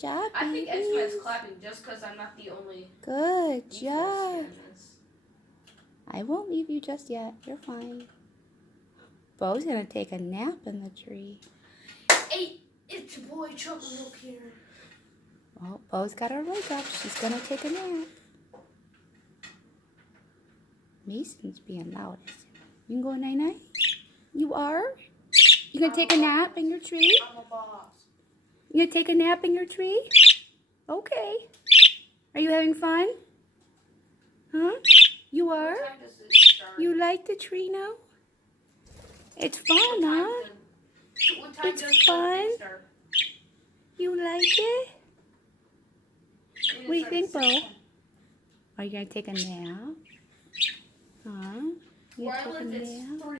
job, I think babies. Eczema is clapping just because I'm not the only. Good job. I won't leave you just yet. You're fine. Bo's gonna take a nap in the tree. Hey, it's your boy Chocolate Milk here. Well, Bo's got her leg up. She's gonna take a nap. Mason's being loud. You can go night-night? You are? You gonna take a nap in your tree? I'm a boss. You gonna take a nap in your tree? Okay. Are you having fun? Huh? You are? What time does it start? You like the tree now? It's fun, huh? What time It's does fun. the thing start? You like it? What do you think, Bo? 6:10. Are you gonna take a nap? Huh? You Where gonna I take a live, it's nap? 3.